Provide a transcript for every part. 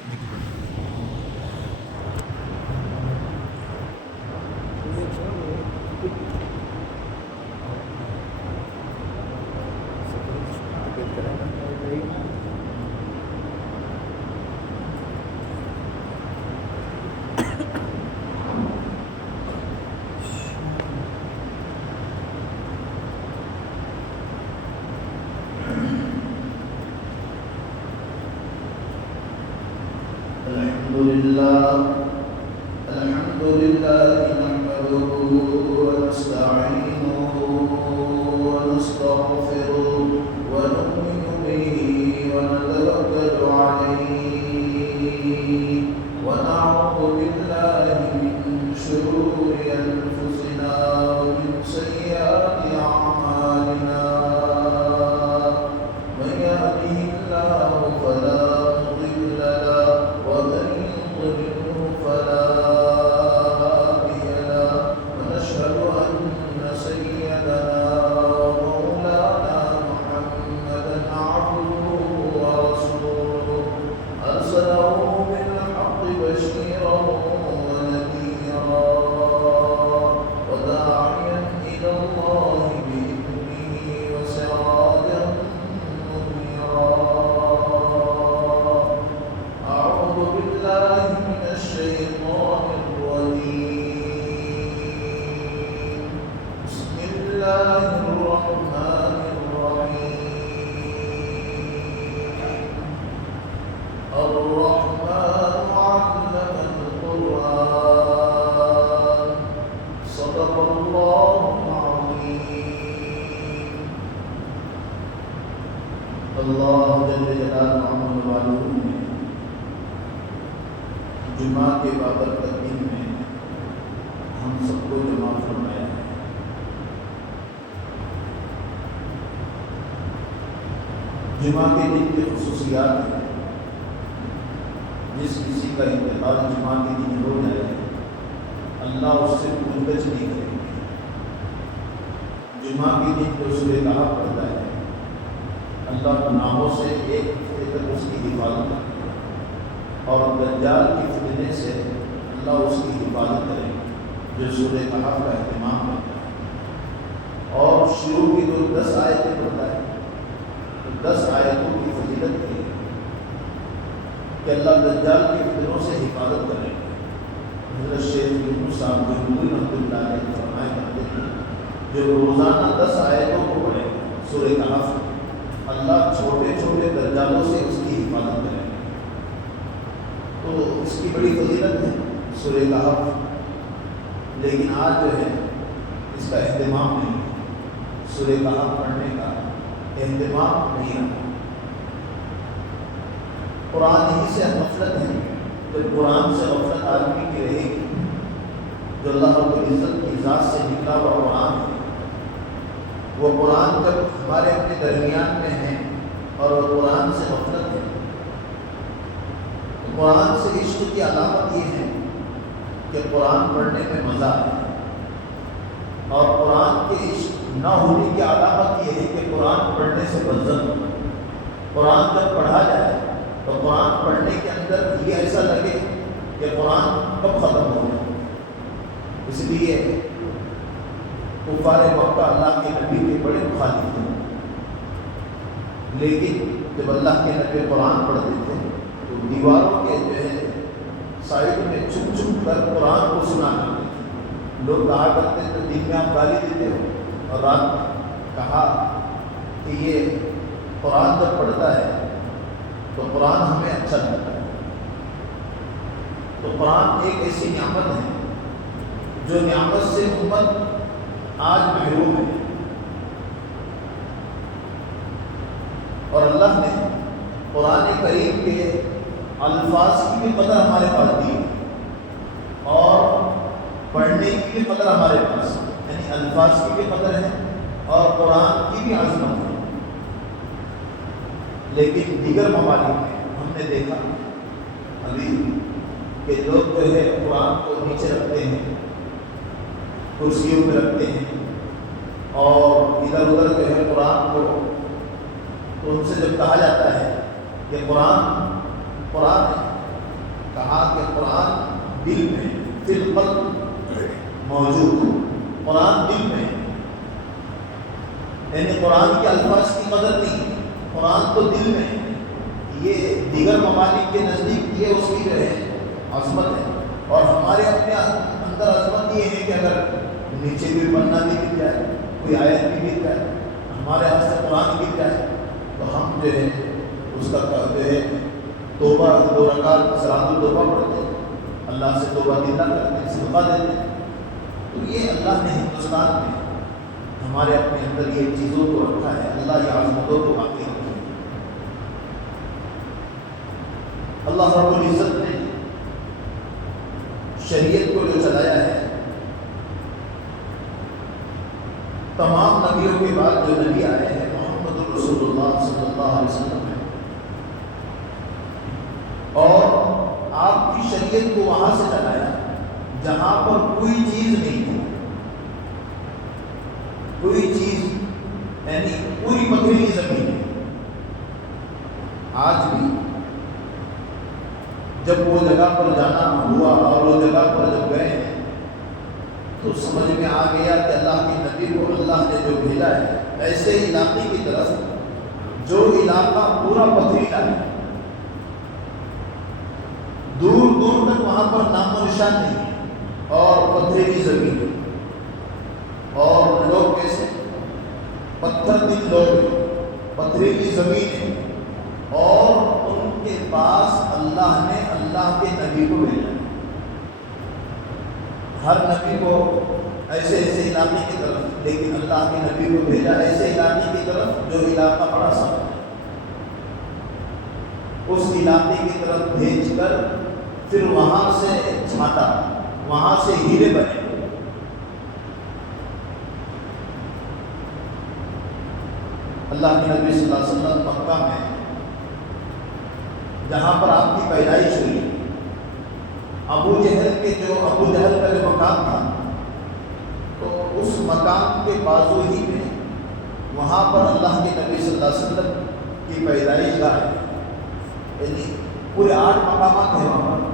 الحمد لله نحمده ونستعينه ونستغفره ونؤمن به ونتوكل عليه ونعوذ بالله من شرور أنفسنا ومن سيئات أعمالنا من يهده الله فلا مضل له ومن يضلله فلا هادي له ونشهد أن سيدنا ومولانا محمدا عبده ورسوله أرسله بالحق بشيرا ونذيرا وداعيا إلى الله بإذنه وسراجا منيرا أعوذ بالله من الشيطان الرجيم بسم الله الرحمن الرحيم الرحمن علم القرآن صدق الله العظيم اللہ جل جلالہ محمد والوں نے جمعہ کے بابرکت دن میں ہم سب کو جمع فرمایا ہے۔ جمعہ کے دن کی خصوصیات ہیں، جس کسی کا انتقال جمعہ کے دن ہو جائے اللہ اس سے پوچھ نہیں کریں گے۔ جمعہ کے دن جو سورہ کہف پڑھتا ہے اللہ گناہوں سے ایک ہفتے تک اس کی حفاظت کرے اور دجال کی فتنے سے اللہ اس کی حفاظت کرے جو سورہ کہف کا اہتمام کرتا ہے۔ اور شروع کی جو 10 آیتیں پڑھتا ہے تو 10 آیتوں کی فضیلت ہے کہ اللہ دجال کی فتنوں سے حفاظت کرے۔ حضرت شیخ یونس صاحب رحمۃ اللہ علیہ فرمایا کرتے ہیں جو روزانہ 10 آیتوں کو پڑھے سورہ کہف اللہ چھوٹے چھوٹے دجالوں سے اس کی حفاظت کرے۔ تو اس کی بڑی فضیلت ہے سورہ کہف، لیکن آج جو ہے اس کا اہتمام نہیں ہے، سورہ کہف پڑھنے کا اہتمام نہیں ہے۔ قرآن ہی سے غفلت ہے، جب قرآن سے غفلت آدمی کی رہے گی، جو اللہ رب العزت کی ذات سے نکلا ہوا قرآن ہے، وہ قرآن جب ہمارے اپنے درمیان میں ہے اور وہ قرآن سے غفلت ہے، قرآن سے عشق کی علامت یہ ہے کہ قرآن پڑھنے میں مزہ آتا ہے، اور قرآن کے عشق نہ ہونے کی علامت یہ ہے کہ قرآن پڑھنے سے بدزن ہو۔ قرآن جب پڑھا جائے تو قرآن پڑھنے کے اندر یہ ایسا لگے کہ قرآن کب ختم ہو جائے۔ اس لیے کفار مکہ اللہ کے نبی کے بڑے مخالف تھے، لیکن جب اللہ کے نبی قرآن پڑھتے تھے تو دیواروں کے جو ہے سائڈ میں چھپ چھپ کر قرآن کو سنا کرتے تھے۔ لوگ کہا کرتے تھے دن میں آپ گالی دیتے ہو اور رات میں کہا کہ یہ قرآن جب پڑھتا ہے تو قرآن ہمیں اچھا لگتا ہے۔ تو قرآن ایک ایسی نعمت ہے جو نعمت سے امت آج محروم ہے، اور اللہ نے قرآن کریم کے الفاظ کی بھی قدر ہمارے پاس دی اور پڑھنے کی بھی قدر ہمارے پاس، یعنی الفاظ کی بھی قدر ہے اور قرآن کی بھی عظمت ہے۔ لیکن دیگر ممالک میں ہم نے دیکھا ابھی کہ لوگ جو ہے قرآن کو نیچے رکھتے ہیں، کرسیوں پہ رکھتے ہیں اور ادھر ادھر جو ہے قرآن کو، تو ان سے جب کہا جاتا ہے کہ قرآن ہے کہا کہ قرآن دل میں فی القلب موجود ہے، قرآن دل میں، یعنی قرآن کے الفاظ کی قدر نہیں، قرآن تو دل میں ہے۔ یہ دیگر ممالک کے نزدیک یہ اس کی جو ہے عظمت ہے، اور ہمارے اپنے اندر عظمت یہ ہے کہ اگر نیچے بھی پڑھنا بھی گر جائے، کوئی آیت بھی گر جائے، ہمارے ہاتھ سے قرآن گر جائے، تو ہم جو ہے اس کا جو ہے توبہ 2 رکعت صلاۃ التوبہ پڑھتے ہیں، اللہ سے توبہ دلہ کرتے ہیں، صدقہ دیتے ہیں۔ تو یہ اللہ نے ہندوستان میں ہمارے اپنے اندر یہ چیزوں کو رکھا ہے، اللہ یہ عظمتوں کو باقی رکھی ہے۔ اللہ رب العزت نے شریعت کو جو چلایا ہے، تمام نبیوں کے بعد جو نبی آئے ہیں محمد رسول اللہ صلی اللہ علیہ وسلم ہے، اور آپ کی شریعت کو وہاں سے چلایا جہاں پر کوئی چیز نہیں تھی، کوئی چیز، یعنی پوری پتھریلی زمین ہے۔ آج بھی جب وہ جگہ پر جانا ہوا اور وہ جگہ پر جب گئے ہیں تو سمجھ میں آ گیا کہ اللہ کے نبی کو اللہ نے جو بھیجا ہے ایسے علاقے کی طرف جو علاقہ پورا پتھریلا ہے، دور دور تک وہاں پر نام و نشان نہیں ہے، اور پتھریلی زمین ہے، اور لوگ کیسے پتھر دل لوگ ہیں، پتھریلی زمین ہے، اور ان کے پاس اللہ نے اللہ کے نبی کو بھیجا۔ ہر نبی کو ایسے ایسے علاقے کی طرف، لیکن اللہ کے نبی کو بھیجا ایسے علاقے کی طرف جو علاقہ بڑا سا ہے، اس علاقے کی طرف بھیج کر پھر وہاں سے چھانٹا، وہاں سے ہیرے بنے۔ اللہ کے نبی صلی اللہ علیہ وسلم مکہ میں جہاں پر آپ کی پیدائش ہوئی، ابو جہل کا جو مقام تھا، تو اس مقام کے بازو ہی میں وہاں پر اللہ کے نبی صلی اللہ علیہ وسلم کی پیدائش گاہ ہے، یعنی پورے 8 مقامات ہیں وہاں پر۔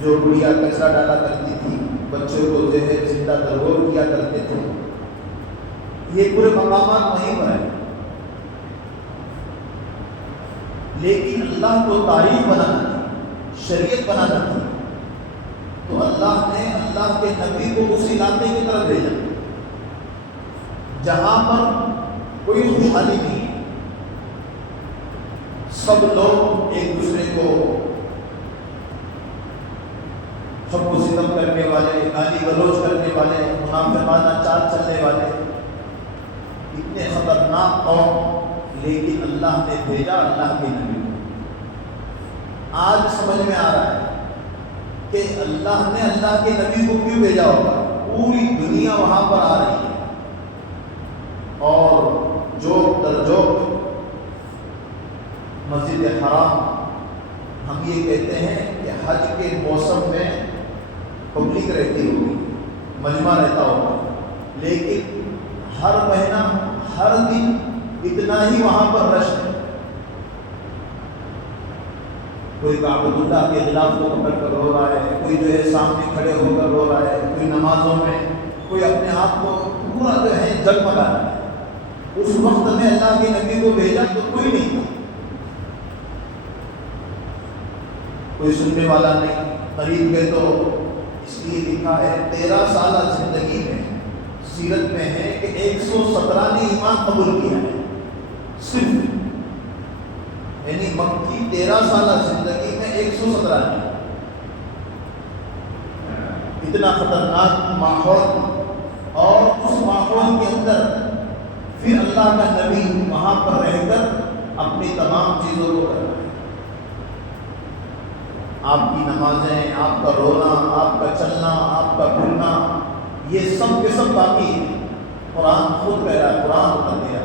جو گڑیا کچرا ڈالا کرتی تھی، بچوں کو جو ہے زندہ درگور کیا کرتے تھے، یہ پورے مقامات وہیں پر ہیں۔ لیکن اللہ کو تعریف بنانا تھی، شریعت بنانا تھی، تو اللہ نے اللہ کے نبی کو اس علاقے کی طرف بھیجا جہاں پر کوئی خوشحالی نہیں ہے، سب لوگ ایک دوسرے کو سب کو ستم کرنے والے، گالی گلوچ کرنے والے، منافقانہ چال چلنے والے، اتنے خطرناک قوم، لیکن اللہ نے بھیجا اللہ کے نبی کو۔ آج سمجھ میں آ رہا ہے کہ اللہ نے اللہ کے نبی کو کیوں بھیجا ہوگا۔ پوری دنیا وہاں پر آ رہی ہے، اور جو مسجد حرام، ہم یہ کہتے ہیں کہ حج کے موسم میں پبلک رہتی ہوگی، مجمع رہتا ہوگا، لیکن ہر مہینہ ہر دن اتنا ہی وہاں پر رش ہے۔ کوئی کعبۃ اللہ کے غلاف کو پکڑ کر رو رہا ہے، کوئی جو ہے سامنے کھڑے ہو کر رو رہا ہے، کوئی نمازوں میں، کوئی اپنے آپ کو پورا جو ہے جگمگا رہا ہے۔ اس وقت میں اللہ کے نبی کو بھیجا تو کوئی نہیں تھا، کوئی سننے والا نہیں۔ قریب گئے تو اس لیے لکھا ہے 13 سالہ زندگی میں، سیرت میں ہے کہ 117 نے ایمان قبول کیا ہے صرف، یعنی مکی 13 سالہ زندگی میں 117 نے۔ اتنا خطرناک ماحول، اور اس ماحول کے اندر پھر اللہ کا نبی وہاں پر رہ کر اپنی تمام چیزوں کو کر رہا ہے۔ آپ کی نمازیں، آپ کا رونا، آپ کا چلنا، آپ کا پھرنا، یہ سب کے سب باقی ہے۔ قرآن خود کہہ رہا ہے، قرآن اتر گیا،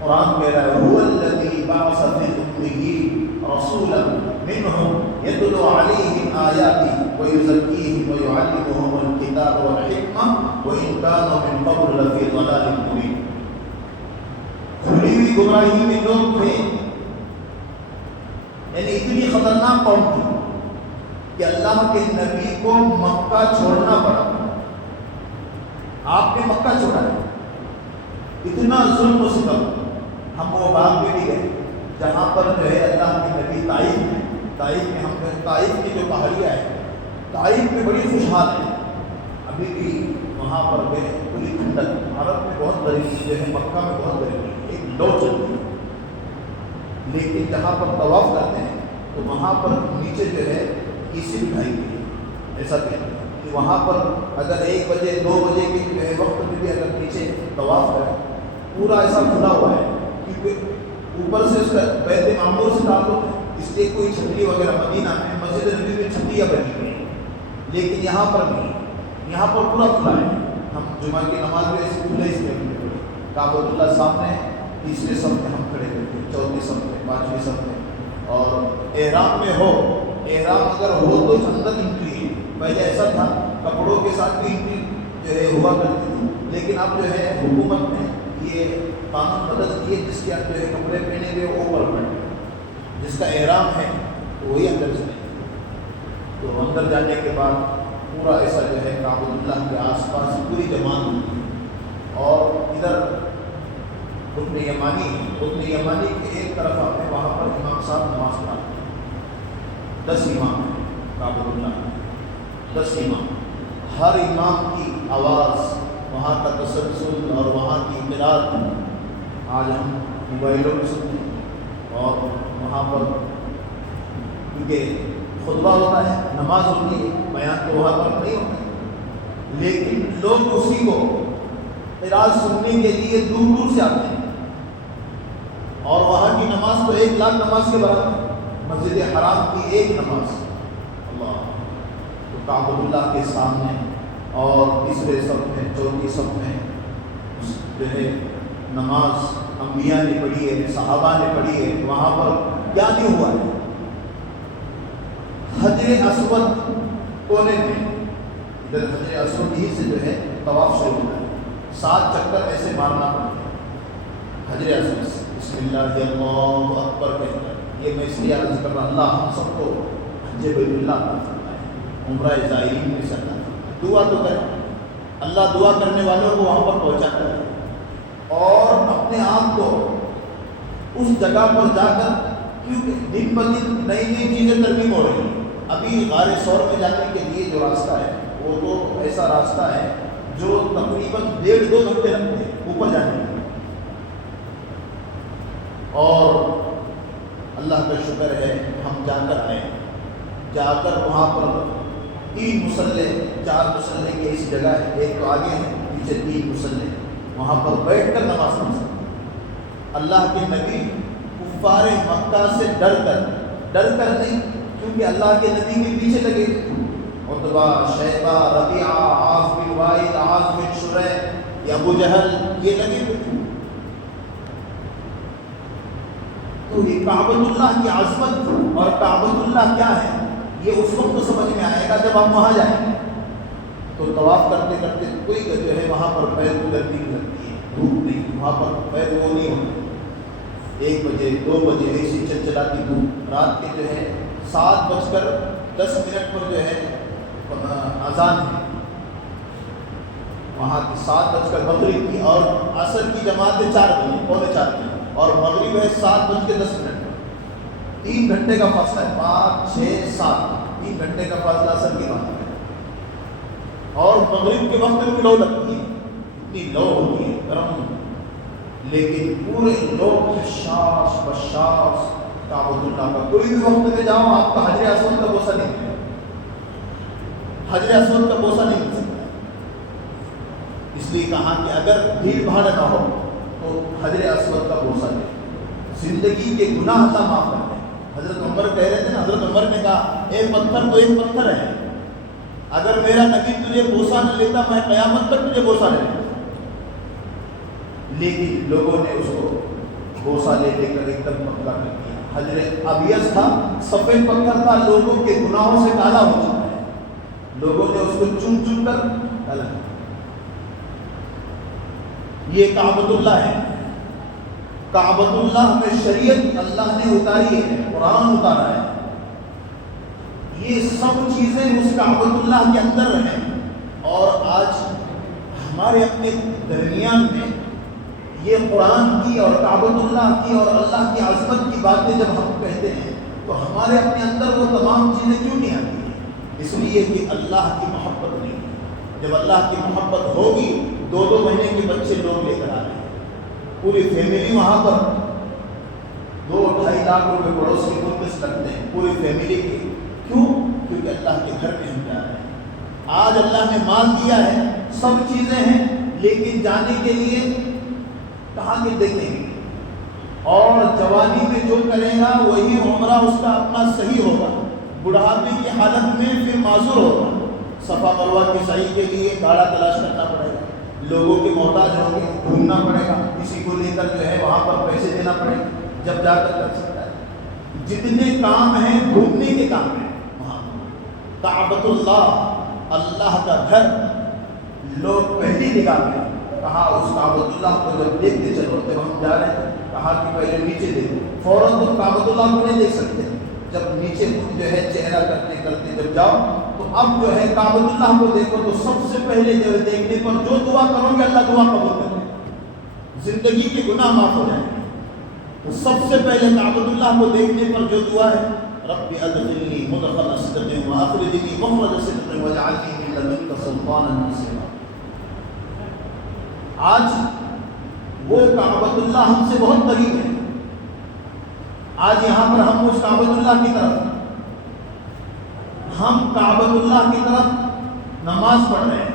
قرآن کہہ رہا ہے هو الذی بعث فی الأمیین رسولا منہم یتلو علیہم آیاتہ ویزکیہم ویعلمہم الکتاب والحکمہ وإن کانوا من قبل لفی ضلال مبین۔ کھلی ہوئی گمراہی میں لوگ تھے، یعنی اتنی خطرناک قوم تھی کہ اللہ کے نبی کو مکہ چھوڑنا پڑا. آپ نے مکہ چھوڑا ہے. اتنا ظلم و ستم. ہم وہ باغ میں بھی گئے جہاں پر جو ہے اللہ کے نبی طائف میں ہم نے طائف کی جو پہاڑیاں ہیں، طائف میں بڑی خوشحال ہے. ابھی بھی وہاں پر گئے پوری ٹھنڈک. عرب میں بہت گرمی جو ہے، مکہ میں بہت گرمی ایک لو چلتی ہے. لیکن جہاں پر طواف کرتے ہیں تو وہاں پر نیچے جو ہے اے سی بٹھائی گئی ہے. ایسا کہتے ہیں کہ وہاں پر اگر 1 بجے 2 بجے کے جو ہے وقت میں بھی اگر نیچے طواف کرے پورا ایسا کھلا ہوا ہے، کیونکہ اوپر سے اس کا بیت معمور سے تعلق ہے، اس لیے کوئی چھتری وغیرہ مدینہ میں مسجد نبی میں چھتریاں بنی ہوئی ہیں. لیکن یہاں پر نہیں، یہاں پر پورا کھلا ہے. ہم جمعہ کی نماز میں ایسے کھلے اس لیے پڑھے. کعبۃ اللہ سامنے، تیسرے صف میں ہم کھڑے ہوتے ہیں، چوتھے صف میں، پانچویں صف میں. اور احرام میں ہو، احرام اگر ہو تو اندر انٹری ہے. پہلے ایسا تھا کپڑوں کے ساتھ بھی انٹری جو ہے ہوا کرتی تھی، لیکن اب جو ہے حکومت نے یہ قانون بدل دیے جس کے آپ جو ہے کپڑے پہنے گئے وہ پرمنٹ، جس کا احرام ہے تو وہی اندر چلے. تو اندر جانے کے بعد پورا ایسا جو ہے کعبۃ اللہ کے آس پاس پوری جماعت ہوتی ہے. اور ادھر رکن یمانی ہے، رکن یمانی کے ایک طرف آپ نے وہاں پر امام صاحب نماز پڑھاتے ہیں. 10 امام ہیں کعبۃ اللہ میں، 10 امام. ہر امام کی آواز، وہاں کا تسلسل اور وہاں کی قرات آج ہم موبائلوں میں سنتے ہیں. اور وہاں پر کیونکہ خطبہ ہوتا ہے، نماز ہوتی ہے، بیان تو وہاں پر نہیں ہوتا ہے، لیکن لوگ اسی کو قرات سننے کے لیے دور دور سے آتے ہیں. اور وہاں کی نماز تو 1 لاکھ نماز کے برابر ہے. مسجد حرام کی ایک نماز. اللہ. تو کعبۃ اللہ کے سامنے اور تیسرے صف میں، چوتھی صف میں جو ہے نماز انبیاء نے پڑھی ہے، صحابہ نے پڑھی ہے. وہاں پر کیا نہیں ہوا ہے؟ حجر اسود کونے میں، ادھر حجر اسود ہی سے جو ہے طواف شروع ہوتا ہے. 7 چکر ایسے مارنا پڑتا ہے حجر اسود سے. بسم اللہ اللہ اکبر کہہ کر. یہ میں اس لیے عرض کر رہا، اللہ ہم سب کو حج بیت اللہ عطا فرمائے، عمرہ زائرین میں سے اللہ دعا تو کریں. اللہ دعا کرنے والوں کو وہاں پر پہنچاتا ہے. اور اپنے آپ کو اس جگہ پر جا کر، کیونکہ دن بدن نئی نئی چیزیں ترمیم ہو رہی ہیں. ابھی غار ثور میں جانے کے لیے جو راستہ ہے وہ تو ایسا راستہ ہے جو تقریباً 1.5-2 گھنٹے لگتے ہیں اوپر جانے کے لیے. اور اللہ کا شکر ہے ہم جا کر آئے. جا کر وہاں پر 3 مصلے، 4 مصلے کی ایسی جگہ ہے، ایک تو آگے ہے، پیچھے 3 مصلے. وہاں پر بیٹھ کر نماز پڑھ سکتے. اللہ کے نبی کفار مکہ سے ڈر کر نہیں، کیونکہ اللہ کے نبی کے پیچھے لگے تھے. عتبہ، شیبہ، ربیعہ، عاص بن وائل، عاص بن شریح، ابو جہل، یہ لگے ہوئے تھے. تو یہ کعبۃ اللہ کی عظمت اور کعبۃ اللہ کیا ہے یہ اس وقت سمجھ میں آئے گا جب ہم وہاں جائیں گے. تو طواف کرتے کرتے کوئی جو ہے وہاں پر پیر گزرتی لگتی ہے، دھوپ نہیں، وہاں پر پیر وہ نہیں ہوتے. 1 بجے 2 بجے ایسی چلچلاتی دھوپ. رات کے جو ہے 7:10 پر جو ہے اذان ہے وہاں کی. 7 مغرب کی اور عصر کی جماعت 4 بجے، پونے 4 بجے. اور مغرب ہے 7:10 پر. 3 گھنٹے کا فاصلہ ہے. 5 6 7 3 گھنٹے کا فاصلہ عصر کی بات ہے. اور مغرب کے وقت بھی لو لگتی ہے، اتنی لو ہوتی ہے گرم، لیکن پورے لوگ حشاش بشاش کعبۃ اللہ کا. کوئی بھی وقت میں جاؤ آپ کا حجر اسود کا بوسہ نہیں ملے گا. حجر اسود کا بوسہ نہیں مل سکتا. اس لیے کہا کہ اگر بھیڑ بھاڑ نہ ہو تو حجر اسود کا بوسہ لے. زندگی کے گناہ اللہ معاف کرتے ہیں. حضرت عمر کہہ رہے تھے نا، حضرت عمر نے کہا اے پتھر تو ایک پتھر ہے، اگر میرا نبی تجھے بوسہ نہ لیتا میں قیامت تک تجھے بوسہ لے لیتا. لیکن لوگوں نے اس کو بوسہ لے لے کر ایک دم پتلا کر دیا. حجر ابیض تھا، سفید پتھر تھا، لوگوں کے گناہوں سے کالا ہو چکا ہے. لوگوں نے اس کو چن چن کر کالا کیا. یہ کعبۃ اللہ ہے. کعبۃ اللہ میں شریعت اللہ نے اتاری ہے، قرآن اتارا ہے، یہ سب چیزیں اس کعبۃ اللہ کے اندر ہیں۔ اور آج ہمارے اپنے درمیان میں یہ قرآن کی اور کعبۃ اللہ کی اور اللہ کی عظمت کی باتیں جب ہم کہتے ہیں تو ہمارے اپنے اندر وہ تمام چیزیں کیوں نہیں آتی ہیں؟ اس لیے کہ اللہ کی محبت نہیں ہے۔ جب اللہ کی محبت ہوگی 2-2 مہینے کے بچے لوگ لے کر آ رہے ہیں، پوری فیملی وہاں پر 2-2.5 لاکھ روپے پڑوس کے منتس لگتے ہیں پوری فیملی کے، کیوں؟ کیونکہ اللہ کے گھر میں ہم جا رہے ہیں۔ آج اللہ نے مال دیا ہے، سب چیزیں ہیں، لیکن جانے کے لیے کہاں کے دیکھیں گے؟ اور جوانی میں جو کرے گا وہی عمرہ اس کا اپنا صحیح ہوگا، بڑھاپے کی حالت میں پھر معذور ہوگا۔ صفا مروہ کی سعی کے لیے گاڑا تلاش کرنا پڑے گا، لوگوں کے محتاج ہوں گے، ڈھونڈنا پڑے گا، کسی کو لے کر جو ہے وہاں پر پیسے دینا پڑے گا، جب جا کر کر سکتا ہے۔ جتنے کام ہیں ڈھونڈنے کے کام ہیں وہاں۔ کعبۃ اللہ، اللہ کا گھر، لوگ پہلی نگاہ میں کہا اس کعبۃ اللہ کو جب دیکھتے چلو، جب ہم جا رہے ہیں کہا کہ پہلے نیچے دیکھو، فوراً تم کعبۃ اللہ کو نہیں دیکھ سکتے، جب نیچے جو ہے چہرہ کرتے کرتے جب جاؤ تو اب جو ہے کعبۃ اللہ کو دیکھو تو سب سے پہلے جو ہے دیکھنے پر جو دعا کرو گے اللہ دعا قبول کرے گا، زندگی کے گناہ معاف ہو جائیں گے۔ تو سب سے پہلے کعبۃ اللہ کو دیکھنے پر جو دعا ہے، رب ادخلنی مدخل صدق واخرجنی مخرج صدق واجعلنی من لدنک سلطانا نصیرا۔ آج وہ کعبۃ اللہ ہم سے بہت قریب ہے۔ آج یہاں پر ہم اس کعبۃ اللہ کی طرف، ہم کعبۃ اللہ کی طرف نماز پڑھ رہے ہیں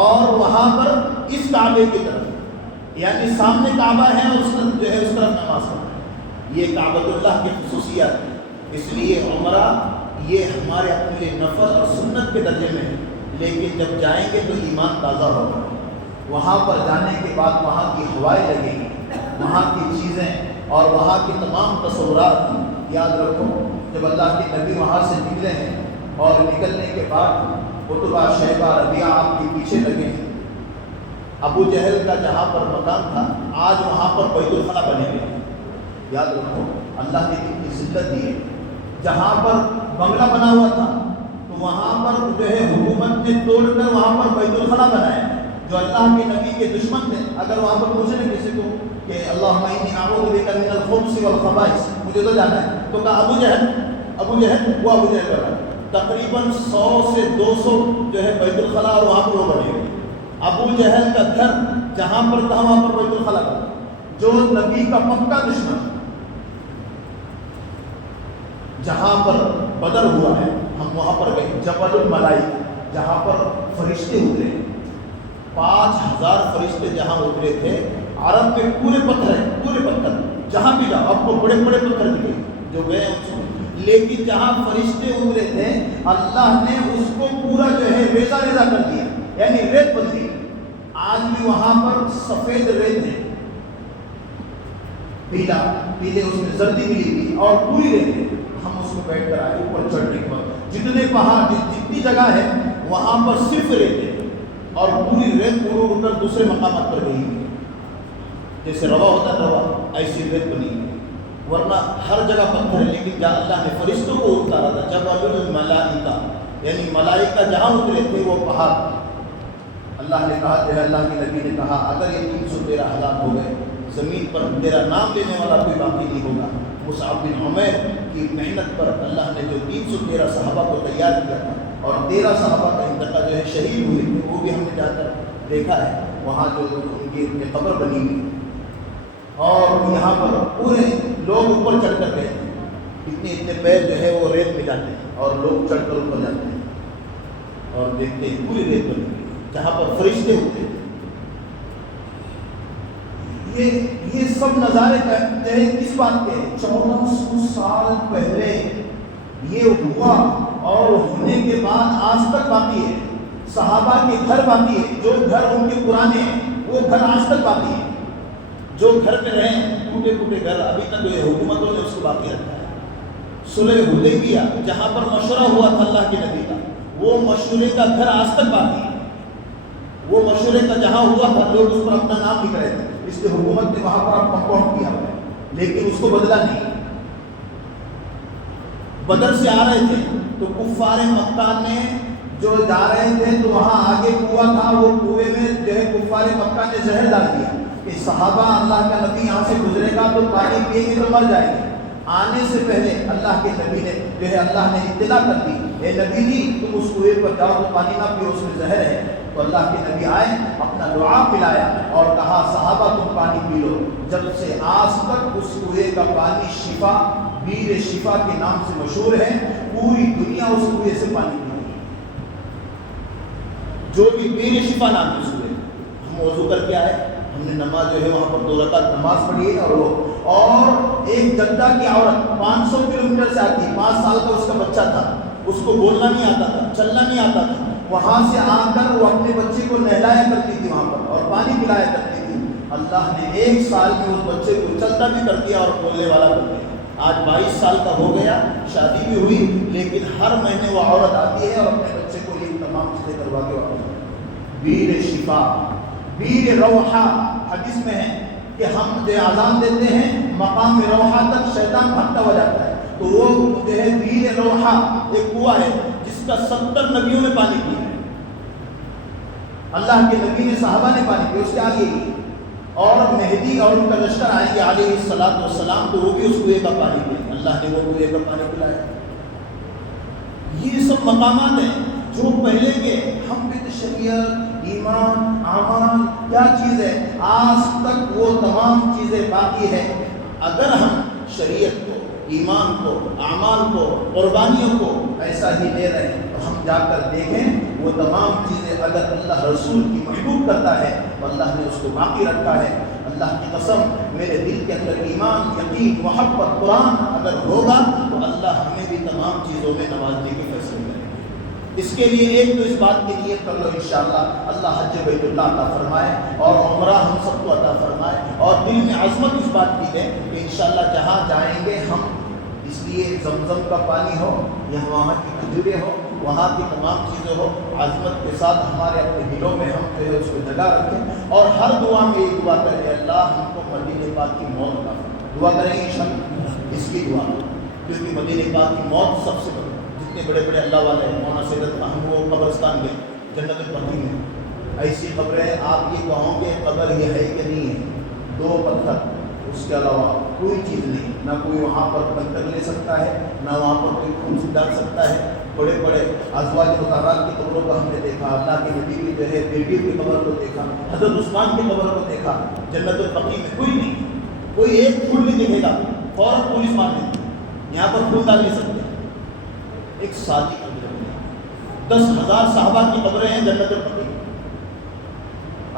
اور وہاں پر اس کعبے کی طرف، یعنی سامنے کعبہ ہے اور اس طرف جو ہے اس طرف نماز پڑھ رہے ہیں۔ یہ کعبۃ اللہ کی خصوصیات ہے، اس لیے عمرہ یہ ہمارے اپنے لیے نفل اور سنت کے درجے میں ہے، لیکن جب جائیں گے تو ایمان تازہ ہوگا۔ وہاں پر جانے کے بعد وہاں کی ہوائیں لگیں گی، وہاں کی چیزیں اور وہاں کی تمام تصورات یاد رکھو۔ جب اللہ کے نبی وہاں سے نکلے ہیں اور نکلنے کے بعد عتبہ شیبہ ربیعہ آپ کے پیچھے لگے ہیں، ابو جہل کا جہاں پر مکان تھا آج وہاں پر بیت الخلا بنے ہوئے ہیں۔ یاد رکھو اللہ نے کتنی ذلت دی ہے۔ جہاں پر بنگلہ بنا ہوا تھا تو وہاں پر جو ہے حکومت نے توڑ کر وہاں پر بیت الخلا بنایا، جو اللہ کے نبی کے دشمن تھے۔ اگر وہاں پر پوچھے نا کسی کو کہ اللہم انی اعوذ بک من الخبث والخبائث، مجھے تو جانا ہے، تو کہا ابو جہل وہ ابو جہل کر رہا ہے۔ تقریباً 100 سے 200 جو ہے بیت الخلا اور وہاں پر وہ بنے ہوئے۔ ابو جہل کا گھر جہاں پر تھا وہاں پر بیت الخلا تھا، جو نبی کا پکا دشمن، جہاں پر بدر ہوا ہے ہم وہاں پر گئے، جبل الملائکہ جہاں پر فرشتے اترے، 5000 فرشتے جہاں اترے تھے۔ عرب میں پورے پتھر ہیں، پورے پتھر، جہاں بھی جاؤ آپ کو بڑے بڑے پتھر ملے جو گئے ہیں، لیکن جہاں فرشتے اترے تھے اللہ نے اس کو پورا جو ہے ریزہ ریزہ کر دیا، یعنی ریت بن دی۔ آج بھی وہاں پر سفید ریت ہے، پیلے اس میں زردی ملی ہوئی اور پوری ریت ہے۔ ہم اس میں بیٹھ کر آئے اوپر چڑھنے کے بعد جتنے پہاڑ جتنی جگہ ہے وہاں پر صرف ریت ہے اور پوری ریت اڑ کر دوسرے مقامات پر گئی، جیسے روا ہوتا ہے روا، ایسی ریت بنی، ورنہ ہر جگہ پتھر ہے۔ لیکن جہاں اللہ نے فرشتوں کو اتارا تھا، جبل الملائکہ یعنی ملائکہ جہاں اترے تھے وہ پہاڑ، اللہ نے کہا جو ہے اللہ کے نبی نے کہا اگر یہ 313 ہلاک ہو گئے زمین پر تیرا نام لینے والا کوئی باقی نہیں ہوگا۔ مصعب بن عمیر کی محنت پر اللہ نے جو 313 صحابہ کو تیار کیا تھا اور 13 صحابہ کا انتقال جو ہے شہید ہوئے تھے، وہ بھی ہم نے جا کر دیکھا ہے، وہاں جو ان کی قبر بنی ہوئی، اور یہاں پر پورے لوگ اوپر چڑھ کر گئے، اتنے پیر جو ہے وہ ریت میں جاتے ہیں اور لوگ چڑھ کر اوپر جاتے ہیں اور دیکھتے ہیں پوری ریت بنی ہوئی جہاں پر فرشتے ہوتے ہیں۔ یہ سب نظارے کہتے ہیں کس بات کے؟ 1400 سال پہلے یہ ہوا اور ہونے کے بعد آج تک باقی ہے۔ صحابہ کے گھر باقی ہے، جو گھر ان کے پرانے ہیں وہ گھر آج تک باقی ہے، جو گھر میں رہے ٹوٹے پھوٹے گھر ابھی تک جو ہے حکومتوں نے اس کو باقی رکھا ہے۔ صلح حدیبیہ جہاں پر مشورہ ہوا تھا اللہ کے نبی کا، وہ مشورے کا گھر آج تک باقی ہے، وہ مشورے کا جہاں ہوا تھا لوگ اس پر اپنا نام لکھ رہے تھے، اس لیے حکومت نے وہاں پر کمپاؤنڈ کیا ہوا ہے، لیکن اس کو بدلا نہیں۔ بدر سے آ رہے تھے تو کفار مکہ نے جو جا رہے تھے تو وہاں آگے کنواں تھا، وہ کنویں میں جو ہے کفار مکہ نے زہر ڈال دیا کہ صحابہ اللہ کا نبی یہاں سے گزرے گا تو پانی پیئیں گے تو مر جائیں گے۔ آنے سے پہلے اللہ کے نبی نے جو ہے اللہ نے اطلاع کر دی، اے نبی جی تم اس کنویں پر جاؤ تو پانی نہ پیو، اس میں زہر ہے۔ تو اللہ کے نبی آئے، اپنا دعا پلایا اور کہا صحابہ تم پانی پی لو۔ جب سے آج تک اس کنویں کا پانی شفا، بیر شفا کے نام سے مشہور ہے، پوری دنیا اس کنویں سے پانی پی رہی ہے۔ جو بھی بیر شفا نام کی کنویں، ہم وضو کر کے آئے، ہم نے نماز جو ہے وہاں پر 2 رکعت نماز پڑھی ہے، اور ایک جدہ کی عورت 500 کلومیٹر سے آتی، 5 سال کا اس کا بچہ تھا، اس کو بولنا نہیں آتا تھا، چلنا نہیں آتا تھا، وہاں سے آ کر وہ اپنے بچے کو نہلایا کرتی تھی وہاں پر اور پانی پلایا کرتی تھی۔ اللہ نے 1 سال میں اس بچے کو چلتا بھی کر دیا اور بولنے والا کر دیا۔ آج 22 سال کا ہو گیا، شادی بھی ہوئی، لیکن ہر مہینے وہ عورت آتی ہے اور اپنے بچے کو یہ تمام چیزیں کروا کے واپس۔ بیر شفا، بیر روحہ، حدیث میں ہے کہ ہم جو اذان دیتے ہیں مقام روحہ تک شیطان بھاگتا ہوا جاتا ہے، تو وہ جو ہے بیر روحہ ایک کنواں ہے جس کا 70 نبیوں نے پانی پیا ہے۔ اللہ کے نبی نے، صحابہ نے پانی پیا، اس کے آگے ہی اور مہدی اور ان کا لشکر آئیں گے علیہ الصلوۃ والسلام، تو وہ بھی اس کنویں کا پانی پئیں گے، اللہ نے وہ کنویں کا پانی پلایا۔ یہ سب مقامات ہیں جو پہلے کے ہم بھی شریعت، ایمان، اعمال کیا چیز ہے، آج تک وہ تمام چیزیں باقی ہیں۔ اگر ہم شریعت کو، ایمان کو، اعمال کو، قربانیوں کو ایسا ہی لے رہے ہیں تو ہم جا کر دیکھیں وہ تمام چیزیں اگر اللہ رسول کی محبوب کرتا ہے تو اللہ نے اس کو باقی رکھا ہے۔ اللہ کی قسم، میرے دل کے اندر ایمان، یقین، محبت قرآن اگر ہوگا تو اللہ ہمیں بھی تمام چیزوں میں نوازنے کے فیصلے کرے گا۔ اس کے لیے ایک تو اس بات کی نیت کر لو انشاءاللہ اللہ حج بیت اللہ عطا فرمائے اور عمرہ ہم سب کو عطا فرمائے، اور دل میں عظمت اس بات کی ہے کہ انشاءاللہ جہاں جائیں گے ہم، اس لیے زمزم کا پانی ہو یا وہاں کی کھجوریں ہو، وہاں کی تمام چیزیں ہو، عظمت کے ساتھ ہمارے اپنے دلوں میں ہم جو ہے اس کو جگہ رکھیں، اور ہر دعا میں یہ دعا کریں اللہ ہم کو مدینہ پاک کی موت عطا فرمائے۔ دعا کریں گے انشاءاللہ اس کی دعا، کیونکہ مدینہ پاک کی موت سب سے بڑی، جتنے بڑے بڑے اللہ والے ہیں، مولانا سید ہم وہ قبرستان گئے جنت البقیع میں، ایسی قبریں آپ یہ کہو گے قبر یہ ہے کہ نہیں ہے، 2 پتھر، اس کے علاوہ کوئی چیز نہیں، نہ کوئی وہاں پر پتھر لے سکتا ہے، نہ وہاں پر کوئی خون ڈال سکتا ہے۔ بڑے بڑے ازواج مطہرات کی قبروں کو ہم نے دیکھا، اللہ کی نبی کی جو ہے بیٹی کی قبر کو دیکھا، حضرت عثمان کی قبر کو دیکھا، جنت البقیع میں کوئی نہیں، کوئی ایک پھول نہیں دکھے گا، فوراً پولیس مار دیتی، یہاں پر پھول ڈال نہیں سکتے۔ ایک سادی قبر ہے، 10,000 صحابہ کی قبریں ہیں جنت البقیع۔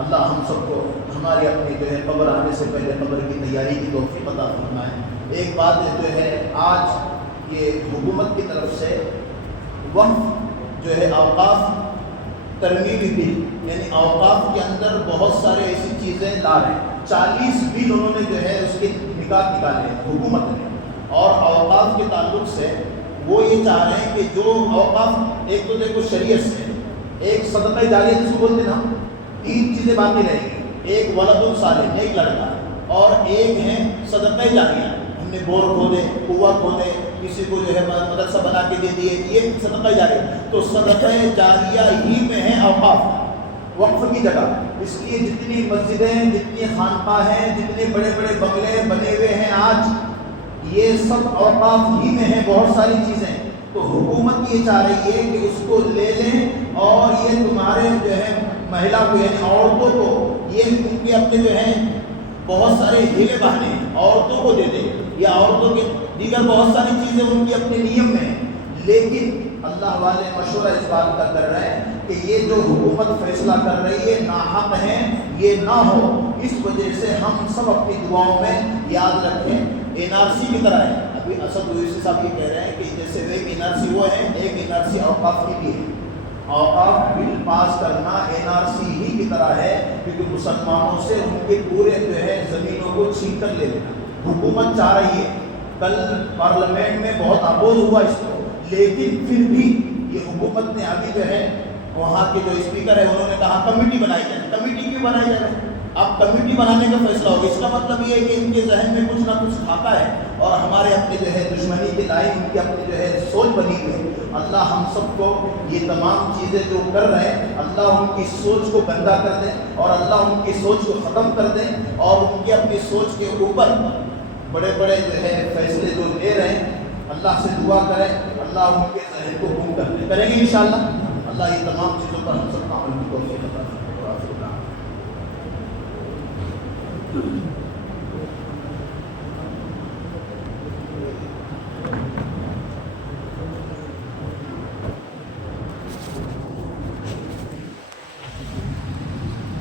اللہ ہم سب کو ہماری اپنی جو ہے قبر آنے سے پہلے قبر کی تیاری کی توفیق عطا فرمائے۔ ایک بات جو ہے آج یہ حکومت کی طرف سے وقف جو ہے اوقاف ترمیمی بل، یعنی اوقاف کے اندر بہت سارے ایسی چیزیں لا رہے ہیں، 40 بل انہوں نے جو ہے اس کے نکات نکالے ہیں حکومت نے، اور اوقاف کے تعلق سے وہ یہ چاہ رہے ہیں کہ جو اوقاف، ایک تو دیکھو شریعت سے، ایک صدقہ جاریہ جس کو بولتے ہیں نا، 3 چیزیں باقی رہیں گی، ایک ولد صالح، ایک لڑکا، اور ایک ہے صدقہ جاریہ، ہم نے بور کھودے، کنواں کھودے، کسی کو جو ہے مدرسہ بنا کے دے دیے، یہ صدقہ جاریہ۔ تو صدقہ جاریہ ہی میں ہے اوقاف، وقف کی جگہ، اس لیے جتنی مسجدیں، جتنی خانقاہیں، جتنے بڑے بڑے بنگلے بنے ہوئے ہیں آج، یہ سب اوقاف ہی میں ہیں، بہت ساری چیزیں۔ تو حکومت یہ چاہ رہی ہے کہ اس کو لے لیں اور یہ تمہارے جو ہے مہیلا کو، یعنی عورتوں کو، یہ ان کے اپنے جو ہیں بہت سارے ہیلے بہانے عورتوں کو دے دیں، یا عورتوں کے دیگر بہت ساری چیزیں ان کی اپنے نیم میں ہیں، لیکن اللہ والے مشورہ اس بات کا کر رہے ہیں کہ یہ جو حکومت فیصلہ کر رہی ہے ناحق ہے، یہ نہ ہو۔ اس وجہ سے ہم سب اپنی دعاؤں میں یاد رکھیں، NRC کی طرح ہے، ابھی اسد اویسی صاحب یہ کہہ رہے ہیں کہ جیسے ایک NRC وہ ہے، ایک NRC اوقاف کی بھی ہے، اوقاف بل پاس کرنا NRC ہی کی طرح ہے، کیونکہ مسلمانوں سے ان کے پورے جو ہے زمینوں کو چھین کر لے لینا حکومت چاہ رہی ہے۔ کل پارلیمنٹ میں بہت اپوز ہوا اس کو، لیکن پھر بھی یہ حکومت نے ابھی جو ہے وہاں کے جو اسپیکر ہے انہوں نے کہا کمیٹی بنائی جائے. کمیٹی کیوں بنائی جائے؟ اب کمیٹی بنانے کا فیصلہ ہوگا. اس کا مطلب یہ ہے کہ ان کے ذہن میں کچھ نہ کچھ کھاتا ہے اور ہمارے اپنے جو ہے دشمنی کے لائن ان کی اپنی جو ہے سوچ بنی ہوئی ہے. اللہ ہم سب کو یہ تمام چیزیں جو کر رہے ہیں اللہ ان کی سوچ کو گندا کر دیں اور اللہ ان کی سوچ کو ختم کر دیں اور ان کی اپنی سوچ کے اوپر بڑے بڑے جو ہے فیصلے جو لے رہے ہیں اللہ سے دعا کریں اللہ ان کے ذہن کو گم کر دیں. کریں گے انشاءاللہ. اللہ یہ تمام چیزوں پر ہم سب کا عمل کی توفیق عطا فرمائے.